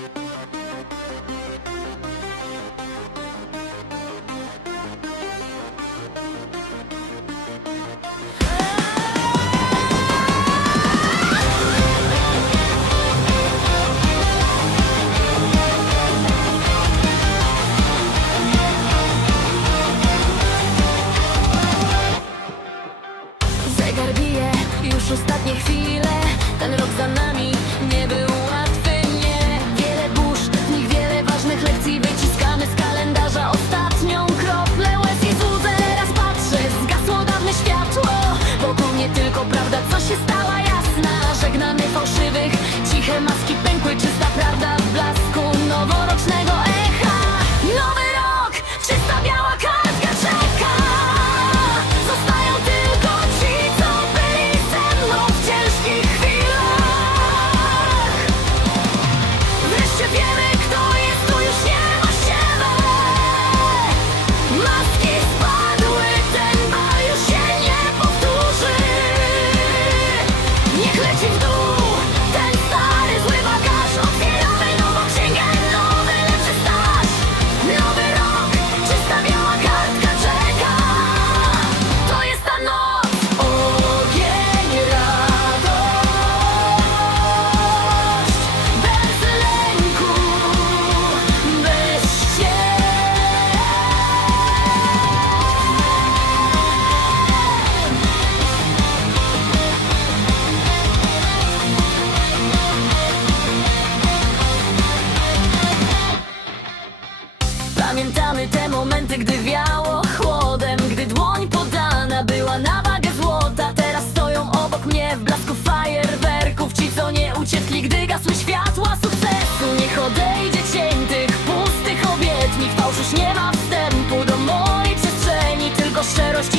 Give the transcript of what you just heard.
Zegar bije, już ostatnie chwile. Ten rok za nami momenty, gdy wiało chłodem Gdy dłoń podana była na wagę złota. Teraz stoją obok mnie w blasku fajerwerków Ci, co nie uciekli, gdy gasły światła sukcesu. Niech odejdzie cień tych pustych obietnic Fałsz już nie ma wstępu do mojej przestrzeni. Tylko szczerość i